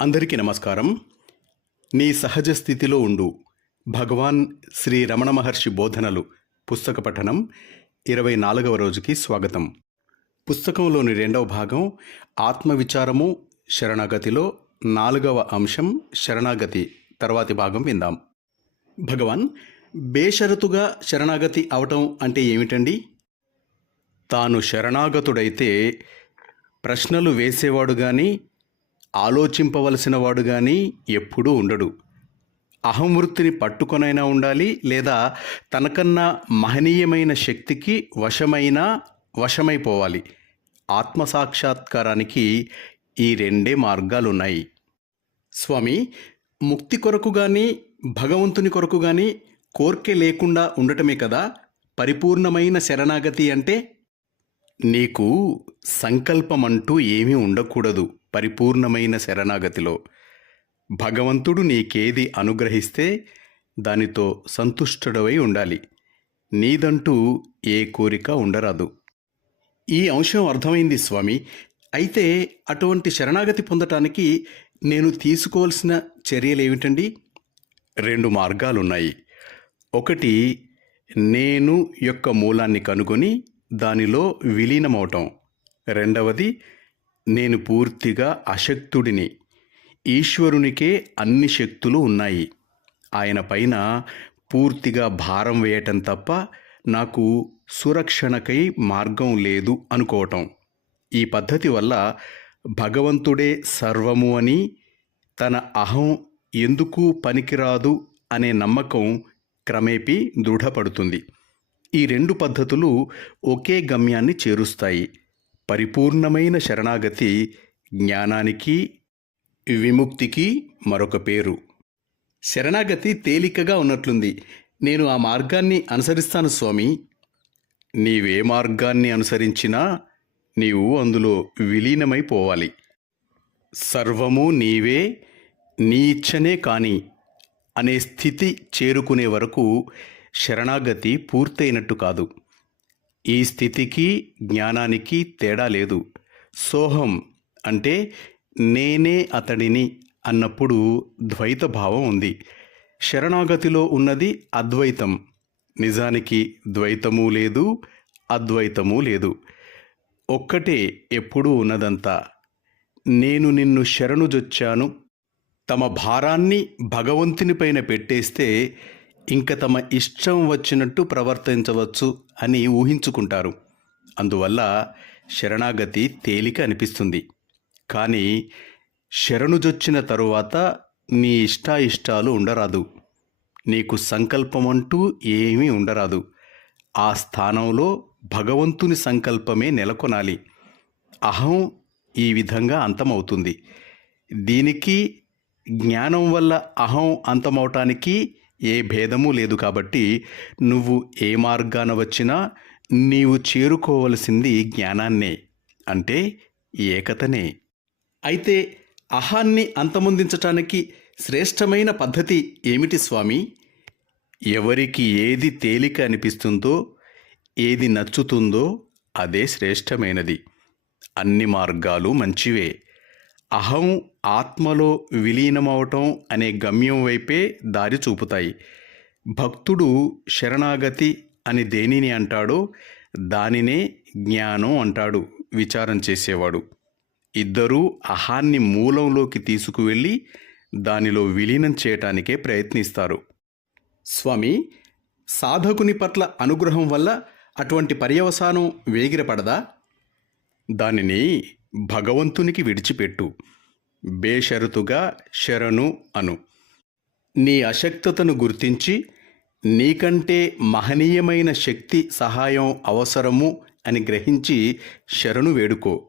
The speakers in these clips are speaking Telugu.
అందరికీ నమస్కారం. నీ సహజ స్థితిలో ఉండు. భగవాన్ శ్రీ రమణ మహర్షి బోధనలు పుస్తక పఠనం ఇరవై నాలుగవ రోజుకి స్వాగతం. పుస్తకంలోని రెండవ భాగం ఆత్మవిచారము శరణాగతిలో నాలుగవ అంశం శరణాగతి తర్వాతి భాగం విందాం. భగవాన్ బేషరతుగా శరణాగతి అవటం అంటే ఏమిటండి? తాను శరణాగతుడైతే ప్రశ్నలు వేసేవాడు కానీ ఆలోచింపవలసిన వాడు కానీ ఎప్పుడూ ఉండడు. అహంవృత్తిని పట్టుకొనైనా ఉండాలి లేదా తనకన్నా మహనీయమైన శక్తికి వశమైనా వశమైపోవాలి. ఆత్మసాక్షాత్కారానికి ఈ రెండే మార్గాలున్నాయి. స్వామి ముక్తి కొరకు కానీ భగవంతుని కొరకు కానీ కోర్కె లేకుండా ఉండటమే కదా పరిపూర్ణమైన శరణాగతి అంటే? నీకు సంకల్పమంటూ ఏమీ ఉండకూడదు. పరిపూర్ణమైన శరణాగతిలో. భగవంతుడు నీకేది అనుగ్రహిస్తే దానితో సంతుష్టుడవై ఉండాలి. నీదంటూ ఏ కోరిక ఉండరాదు. ఈ అంశం అర్థమైంది స్వామి. అయితే అటువంటి శరణాగతి పొందటానికి నేను తీసుకోవాల్సిన చర్యలేమిటండి? రెండు మార్గాలున్నాయి. ఒకటి నేను యొక్క మూలాన్ని కనుగొని దానిలో విలీనమవటం. రెండవది నేను పూర్తిగా అశక్తుడిని. ఈశ్వరునికే అన్ని శక్తులు ఉన్నాయి. ఆయన పైన పూర్తిగా భారం వేయటం తప్ప నాకు సురక్షణకై మార్గం లేదు అనుకోవటం. ఈ పద్ధతి వల్ల భగవంతుడే సర్వము అని తన అహం ఎందుకు పనికిరాదు అనే నమ్మకం క్రమేపీ దృఢపడుతుంది. ఈ రెండు పద్ధతులు ఒకే గమ్యాన్ని చేరుస్తాయి. పరిపూర్ణమైన శరణాగతి జ్ఞానానికి విముక్తికి మరొక పేరు. శరణాగతి తేలికగా ఉన్నట్లుంది. నేను ఆ మార్గాన్ని అనుసరిస్తాను స్వామి. నీవే మార్గాన్ని అనుసరించినా నీవు అందులో విలీనమైపోవాలి సర్వము నీవే నీ ఇచ్చనే కాని అనే స్థితి చేరుకునే వరకు శరణాగతి పూర్తయినట్టు కాదు. ఈ స్థితికి జ్ఞానానికి తేడా లేదు. సోహం అంటే నేనే అతడిని అన్నప్పుడు ద్వైత భావం ఉంది. శరణాగతిలో ఉన్నది అద్వైతం. నిజానికి ద్వైతము లేదు అద్వైతము లేదు. ఒక్కటే ఎప్పుడూ ఉన్నదంతా. నేను నిన్ను శరణుజొచ్చాను. తమ భారాన్ని భగవంతునిపైన పెట్టేస్తే ఇంక తమ ఇష్టం వచ్చినట్టు ప్రవర్తించవచ్చు అని ఊహించుకుంటారు. అందువల్ల శరణాగతి తేలిక అనిపిస్తుంది. కానీ శరణుజొచ్చిన తరువాత నీ ఇష్టాయిష్టాలు ఉండరాదు. నీకు సంకల్పం అంటూ ఏమీ ఉండరాదు. ఆ స్థానంలో భగవంతుని సంకల్పమే నెలకొనాలి. అహం ఈ విధంగా అంతమవుతుంది. దీనికి జ్ఞానం వల్ల అహం అంతమవటానికి ఏ భేదము లేదు కాబట్టి నువ్వు ఏ మార్గాన వచ్చినా నీవు చేరుకోవలసింది జ్ఞానాన్నే అంటే ఏకతనే. అయితే అహాన్ని అంతమొందించటానికి శ్రేష్టమైన పద్ధతి ఏమిటి స్వామి? ఎవరికి ఏది తేలిక అనిపిస్తుందో ఏది నచ్చుతుందో అదే శ్రేష్టమైనది. అన్ని మార్గాలు మంచివే. అహం ఆత్మలో విలీనమవటం అనే గమ్యం వైపే దారి చూపుతాయి. భక్తుడు శరణాగతి అని దేనిని అంటాడో దానినే జ్ఞానం అంటాడు విచారం చేసేవాడు. ఇద్దరూ అహాన్ని మూలంలోకి తీసుకువెళ్ళి దానిలో విలీనం చేయటానికే ప్రయత్నిస్తారు. స్వామి సాధకుని పట్ల అనుగ్రహం వల్ల అటువంటి పర్యవసానం వేగిరపడదా? దానిని భగవంతునికి విడిచిపెట్టు. బేషరతుగా శరణు అను. నీ అశక్తతను గుర్తించి నీకంటే మహనీయమైన శక్తి సహాయం అవసరము అని గ్రహించి శరణు వేడుకో.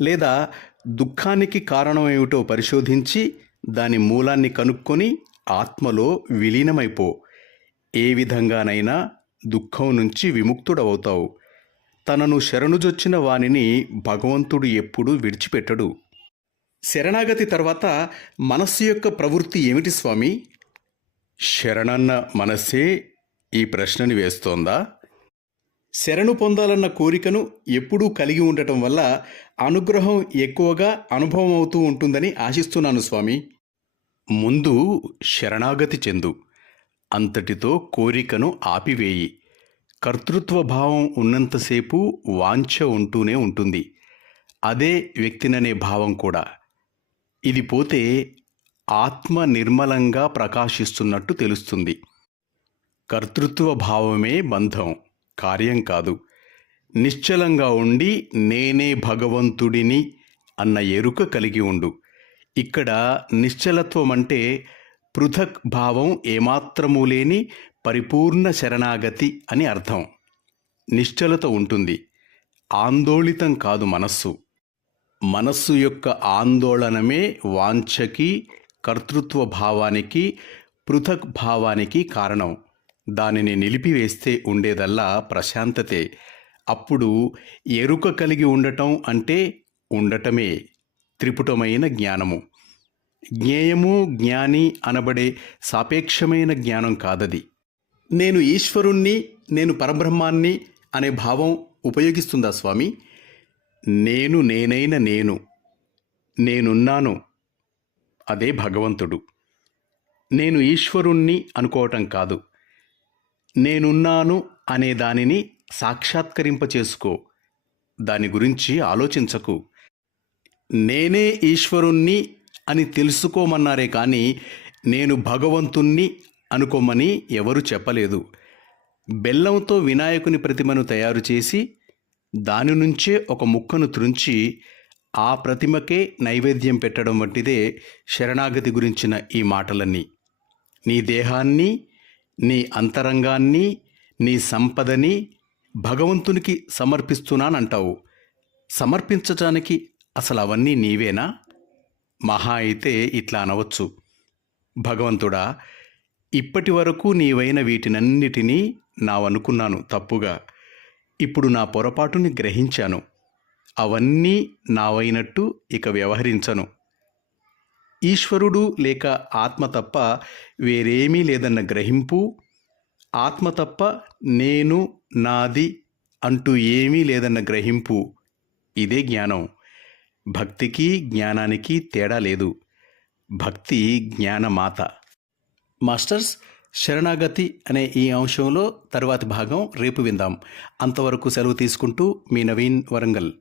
లేదా దుఃఖానికి కారణం ఏమిటో పరిశోధించి దాని మూలాన్ని కనుక్కొని ఆత్మలో విలీనమైపో. ఏ విధంగానైనా దుఃఖం నుంచి విముక్తుడవుతావు. తనను శరణుజొచ్చిన వానిని భగవంతుడు ఎప్పుడూ విడిచిపెట్టడు. శరణాగతి తర్వాత మనస్సు యొక్క ప్రవృత్తి ఏమిటి స్వామి? శరణన్న మనస్సే ఈ ప్రశ్నని వేస్తోందా? శరణు పొందాలన్న కోరికను ఎప్పుడూ కలిగి ఉండటం వల్ల అనుగ్రహం ఎక్కువగా అనుభవం అవుతూ ఉంటుందని ఆశిస్తున్నాను స్వామి. ముందు శరణాగతి చెందు. అంతటితో కోరికను ఆపివేయి. కర్తృత్వ భావం ఉన్నంతసేపు వాంఛ ఉంటూనే ఉంటుంది. అదే వ్యక్తిననే భావం కూడా. ఇది పోతే ఆత్మ నిర్మలంగా ప్రకాశిస్తున్నట్టు తెలుస్తుంది. కర్తృత్వ భావమే బంధం కార్యం కాదు. నిశ్చలంగా ఉండి నేనే భగవంతుడిని అన్న ఎరుక కలిగి ఉండు. ఇక్కడ నిశ్చలత్వం అంటే పృథక్ భావం ఏమాత్రము లేని పరిపూర్ణ శరణాగతి అని అర్థం. నిశ్చలత ఉంటుంది. ఆందోళితం కాదు మనస్సు. మనస్సు యొక్క ఆందోళనమే వాంఛకి కర్తృత్వ భావానికి పృథక్ భావానికి కారణం. దానిని నిలిపివేస్తే ఉండేదల్లా ప్రశాంతతే. అప్పుడు ఎరుక కలిగి ఉండటం అంటే ఉండటమే. త్రిపుటమైన జ్ఞానము. జ్ఞేయము జ్ఞాని అనబడే సాపేక్షమైన జ్ఞానం కాదది. నేను ఈశ్వరుణ్ణి నేను పరబ్రహ్మాన్ని అనే భావం ఉపయోగిస్తుందా స్వామి? నేను నేనైన నేను నేనున్నాను అదే భగవంతుడు. నేను ఈశ్వరుణ్ణి అనుకోవటం కాదు. నేనున్నాను అనే దానిని సాక్షాత్కరింప చేసుకో దాని గురించి ఆలోచించకు. నేనే ఈశ్వరుణ్ణి అని తెలుసుకోమన్నారే కానీ నేను భగవంతుణ్ణి అనుకోమని ఎవరు చెప్పలేదు. బెల్లంతో వినాయకుని ప్రతిమను తయారు చేసి దాని నుంచే ఒక ముక్కను త్రుంచి ఆ ప్రతిమకే నైవేద్యం పెట్టడం వంటిదే శరణాగతి గురించిన ఈ మాటలన్నీ. నీ దేహాన్ని నీ అంతరంగాన్ని నీ సంపదని భగవంతునికి సమర్పిస్తున్నానంటావు. సమర్పించటానికి అసలు అవన్నీ నీవేనా? మహా అయితే ఇట్లా అనవచ్చు. భగవంతుడా ఇప్పటి వరకు నీవైన వీటినన్నిటినీ నావనుకున్నాను తప్పుగా. ఇప్పుడు నా పొరపాటుని గ్రహించాను. అవన్నీ నావైనట్టు ఇక వ్యవహరించను. ఈశ్వరుడు లేక ఆత్మ తప్ప వేరేమీ లేదన్న గ్రహింపు ఆత్మ తప్ప నేను నాది అంటూ ఏమీ లేదన్న గ్రహింపు ఇదే జ్ఞానం. భక్తికి జ్ఞానానికి తేడా లేదు. భక్తి జ్ఞానమాత. మాస్టర్స్ శరణాగతి అనే ఈ అంశంలో తరువాతి భాగం రేపు విందాం. అంతవరకు సెలవు తీసుకుంటూ మీ నవీన్ వరంగల్.